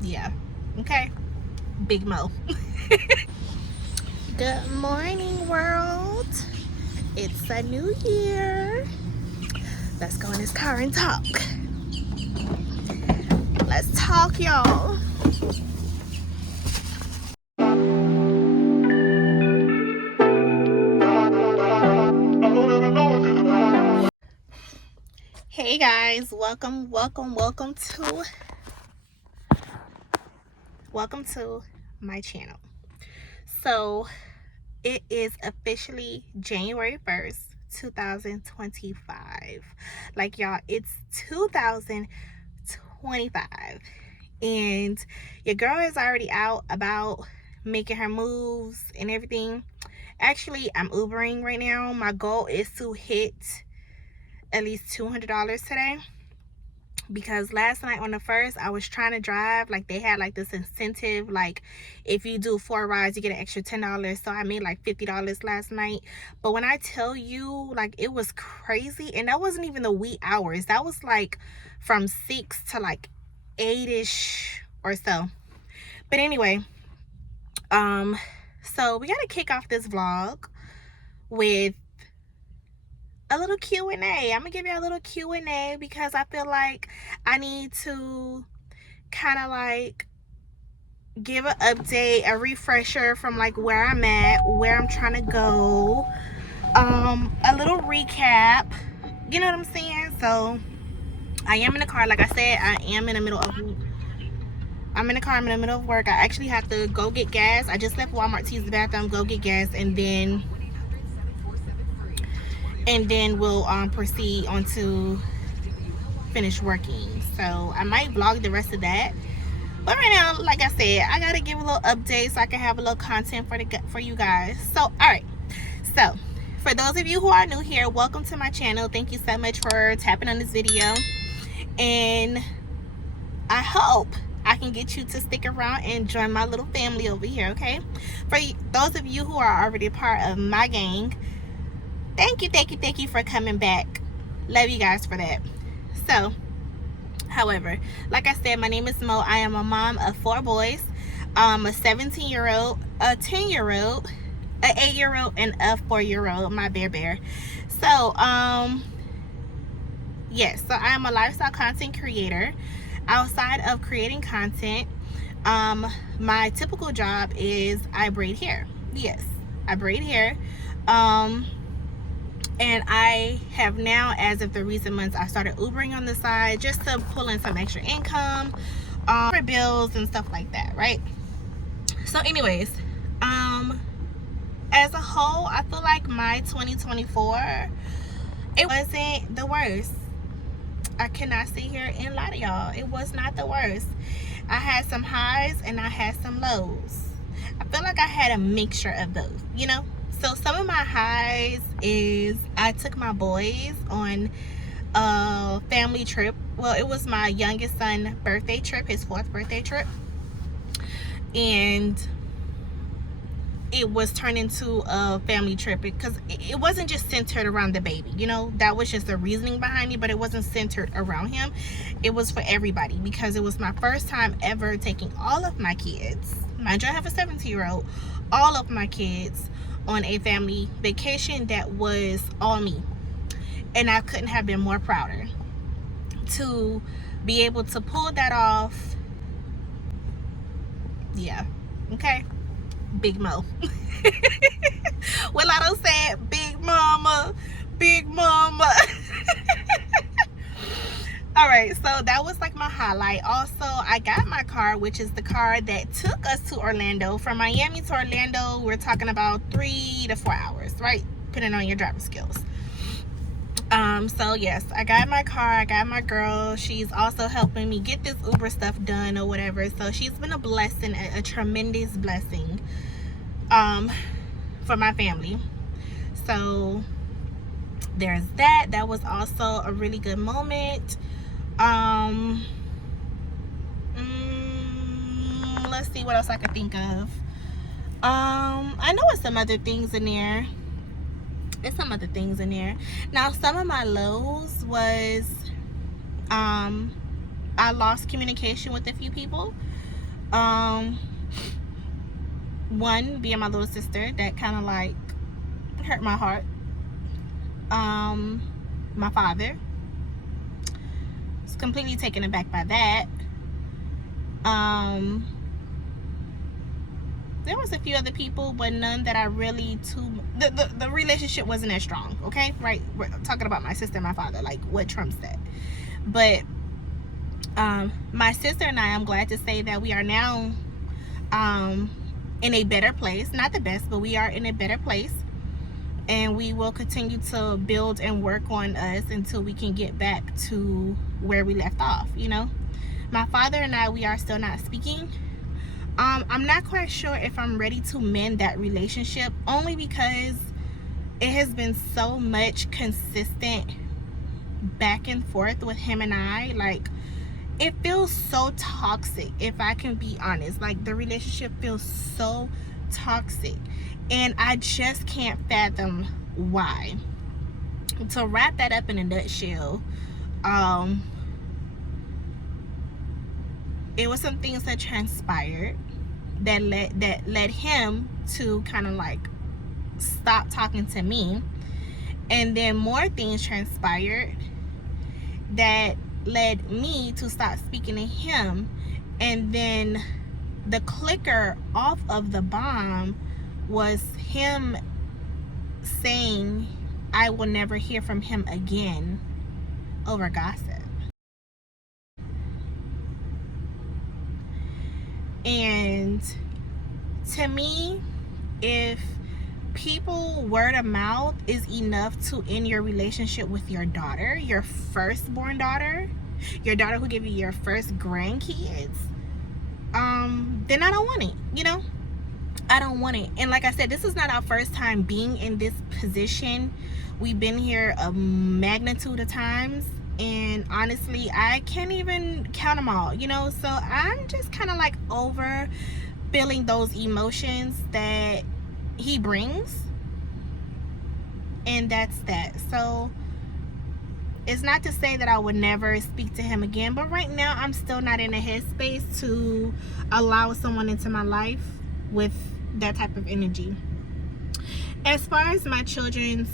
Yeah, okay. Big Mo. Good morning, world. It's a new year. Let's go in this car and talk. Let's talk, y'all. Hey guys, welcome to my channel. So it is officially January 1st, 2025. Like, y'all, it's 2025 and your girl is already out about making her moves and everything. Actually, I'm Ubering right now. My goal is to hit at least $200 today, because last night on the first, I was trying to drive. Like, they had like this incentive, like if you do 4 rides you get an extra $10. So I made like $50 last night. But when I tell you, like, it was crazy. And that wasn't even the wee hours. That was like from 6 to like 8ish or so. But anyway, so we gotta kick off this vlog with a little Q&A. I'm gonna give you a little Q&A because I feel like I need to kind of like give an update, a refresher from like where I'm at, where I'm trying to go, a little recap, you know what I'm saying? So I am in the car. Like I said, I'm in the middle of work. I actually have to go get gas. I just left Walmart to use the bathroom, go get gas, and then we'll proceed on to finish working. So I might vlog the rest of that. But right now, like I said, I gotta give a little update so I can have a little content for you guys. So, all right. So, for those of you who are new here, welcome to my channel. Thank you so much for tapping on this video, and I hope I can get you to stick around and join my little family over here. Okay? For those of you who are already a part of my gang, thank you for coming back. Love you guys for that. So, however, like I said, my name is Mo. I am a mom of 4 boys, a 17-year-old, a 10-year-old, an 8-year-old, and a 4-year-old, my bear. So, yes, so I am a lifestyle content creator. Outside of creating content, my typical job is I braid hair. Yes, I braid hair. And I have now, as of the recent months, I started Ubering on the side just to pull in some extra income for bills and stuff like that, right? So anyways, as a whole, I feel like my 2024, it wasn't the worst. I cannot sit here and lie to y'all. It was not the worst. I had some highs and I had some lows. I feel like I had a mixture of those, you know? So some of my highs is I took my boys on a family trip. Well, it was my youngest son's birthday trip, his 4th birthday trip. And it was turned into a family trip because it wasn't just centered around the baby, you know? That was just the reasoning behind it, but it wasn't centered around him. It was for everybody because it was my first time ever taking all of my kids. Mind you, I have a 17-year-old. All of my kids on a family vacation that was all me, and I couldn't have been more prouder to be able to pull that off. Yeah, okay. Big Mo. Well, I don't say it, big mama. All right, so that was like my highlight. Also, I got my car, which is the car that took us to Orlando. From Miami to Orlando, we're talking about 3 to 4 hours, right? Depending on your driving skills. So yes, I got my car, I got my girl. She's also helping me get this Uber stuff done or whatever. So she's been a blessing, a tremendous blessing for my family. So there's that. That was also a really good moment. Let's see what else I could think of. I know it's some other things in there. Now, some of my lows was I lost communication with a few people. One being my little sister, that kind of like hurt my heart. My father was completely taken aback by that. There was a few other people, but none that I really the relationship wasn't as strong. Okay, right? We're talking about my sister and my father, like what trumps that. But my sister and I'm glad to say that we are now in a better place. Not the best, but we are in a better place, and we will continue to build and work on us until we can get back to where we left off. You know, my father and I, we are still not speaking. I'm not quite sure if I'm ready to mend that relationship, only because it has been so much consistent back and forth with him and I. Like, it feels so toxic, if I can be honest. Like, the relationship feels so toxic, and I just can't fathom why. To wrap that up in a nutshell, it was some things that transpired that led him to kind of like stop talking to me, and then more things transpired that led me to stop speaking to him. And then the clicker off of the bomb was him saying I will never hear from him again over gossip. And to me, if people word of mouth is enough to end your relationship with your daughter, your firstborn daughter, your daughter who gave you your first grandkids, then I don't want it. You know, I don't want it. And like I said, this is not our first time being in this position. We've been here a magnitude of times, and honestly, I can't even count them all, you know. So I'm just kind of like over feeling those emotions that he brings, and that's that. So it's not to say that I would never speak to him again, but right now I'm still not in a headspace to allow someone into my life with that type of energy. As far as my children's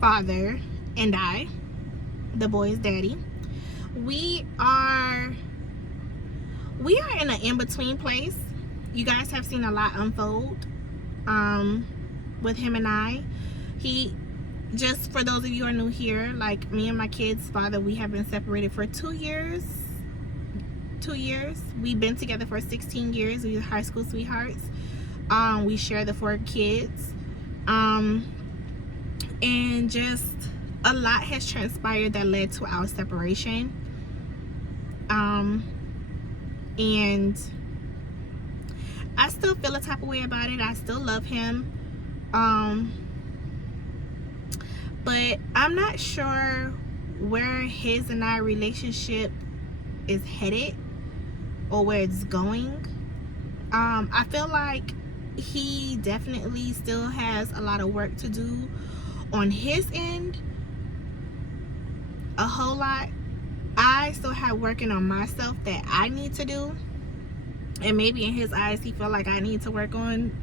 father and I, the boy's daddy, we are in an in-between place. You guys have seen a lot unfold with him and I. He, just for those of you who are new here, like me and my kids' father, we have been separated for 2 years. 2 years. We've been together for 16 years. We were high school sweethearts. We share the 4 kids. And just a lot has transpired that led to our separation. And I still feel a type of way about it. I still love him. But I'm not sure where his and I relationship is headed or where it's going. I feel like he definitely still has a lot of work to do on his end. A whole lot. I still have working on myself that I need to do, and maybe in his eyes he feel like I need to work on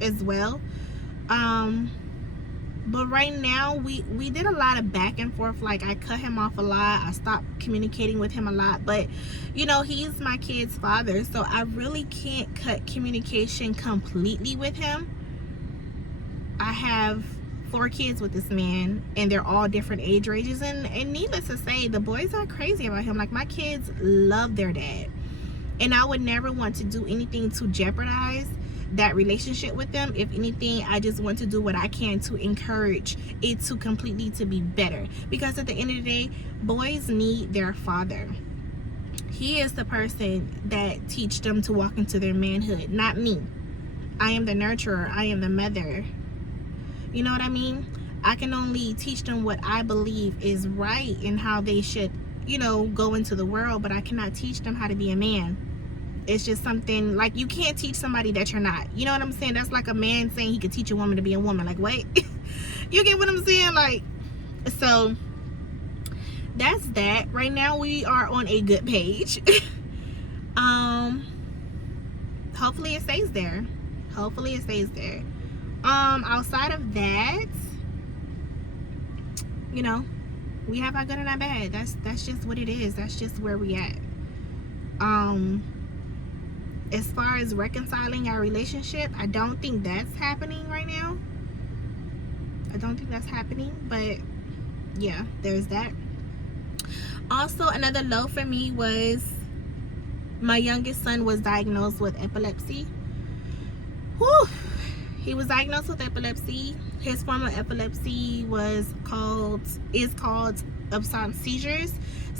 as well. But right now we did a lot of back and forth. Like, I cut him off a lot. I stopped communicating with him a lot. But you know, he's my kid's father, so I really can't cut communication completely with him. I have 4 kids with this man, and they're all different age ranges, and needless to say, the boys are crazy about him. Like, my kids love their dad, and I would never want to do anything to jeopardize that relationship with them. If anything, I just want to do what I can to encourage it to completely to be better, because at the end of the day, boys need their father. He is the person that teach them to walk into their manhood, not me. I am the nurturer. I am the mother. You know what I mean? I can only teach them what I believe is right and how they should, you know, go into the world, but I cannot teach them how to be a man. It's just something, like, you can't teach somebody that you're not. You know what I'm saying? That's like a man saying he could teach a woman to be a woman. Like, wait. You get what I'm saying? Like, so that's that. Right now we are on a good page. hopefully it stays there. Hopefully it stays there. Outside of that, you know, we have our good and our bad. That's just what it is. That's just where we at. As far as reconciling our relationship, I don't think that's happening right now. I don't think that's happening, but yeah, there's that. Also, another low for me was my youngest son was diagnosed with epilepsy. Whew. He was diagnosed with epilepsy. His form of epilepsy is called absent seizures.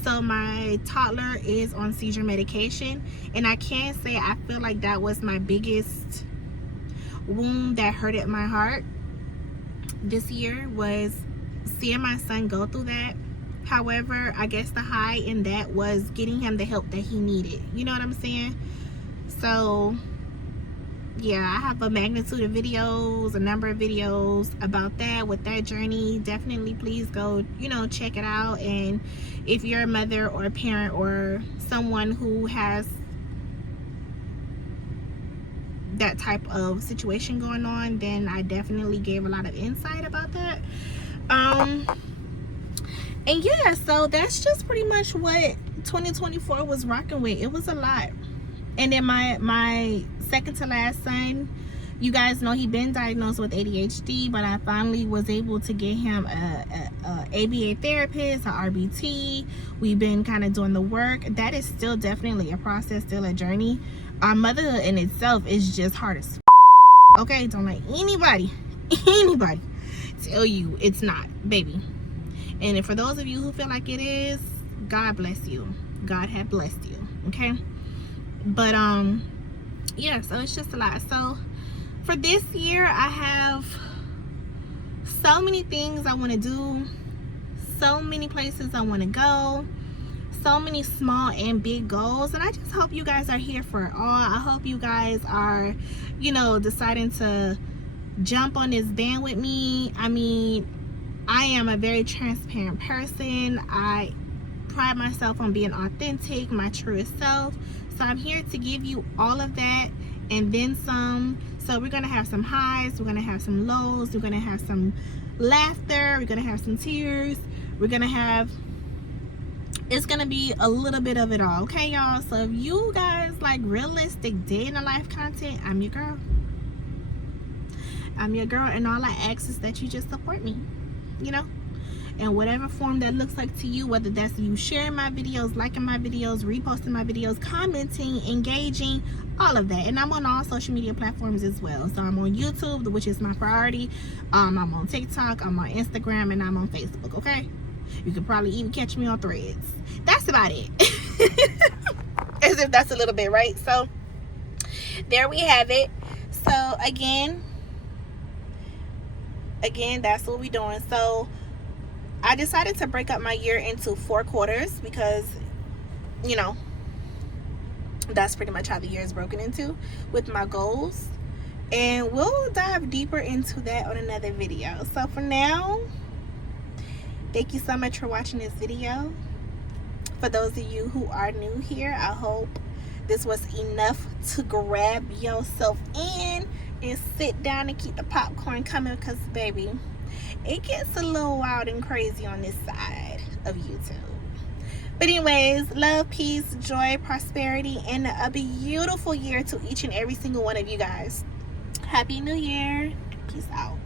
So my toddler is on seizure medication, and I can't say I feel like that was my biggest wound that hurted my heart this year, was seeing my son go through that. However, I guess the high in that was getting him the help that he needed. You know what I'm saying? So yeah, I have a magnitude of videos, a number of videos about that, with that journey. Definitely please go, you know, check it out. And if you're a mother or a parent or someone who has that type of situation going on, then I definitely gave a lot of insight about that. And yeah, so that's just pretty much what 2024 was rocking with. It was a lot. And then my second to last son, you guys know he been diagnosed with ADHD, but I finally was able to get him a ABA therapist, a RBT. We've been kind of doing the work. That is still definitely a process, still a journey. Our motherhood in itself is just hard as okay? Don't let anybody tell you it's not, baby. And for those of you who feel like it is, God bless you. God have blessed you, okay? But yeah, so it's just a lot. So for this year, I have so many things I want to do, so many places I want to go, so many small and big goals, and I just hope you guys are here for it all. I hope you guys are, you know, deciding to jump on this band with me. I mean, I am a very transparent person. I pride myself on being authentic, my truest self. So I'm here to give you all of that and then some. So we're gonna have some highs, we're gonna have some lows, we're gonna have some laughter, we're gonna have some tears, we're gonna have, it's gonna be a little bit of it all, okay, y'all? So if you guys like realistic day in the life content, I'm your girl. I'm your girl, and all I ask is that you just support me, you know, in whatever form that looks like to you, whether that's you sharing my videos, liking my videos, reposting my videos, commenting, engaging, all of that. And I'm on all social media platforms as well. So I'm on YouTube, which is my priority. I'm on TikTok, I'm on Instagram, and I'm on Facebook, okay? You could probably even catch me on Threads. That's about it. As if that's a little bit, right? So there we have it. So again, that's what we're doing. So I decided to break up my year into 4 quarters because, you know, that's pretty much how the year is broken into with my goals. And we'll dive deeper into that on another video. So for now, thank you so much for watching this video. For those of you who are new here, I hope this was enough to grab yourself in and sit down and keep the popcorn coming, because baby, it gets a little wild and crazy on this side of YouTube. But anyways, love, peace, joy, prosperity, and a beautiful year to each and every single one of you guys. Happy New Year. Peace out.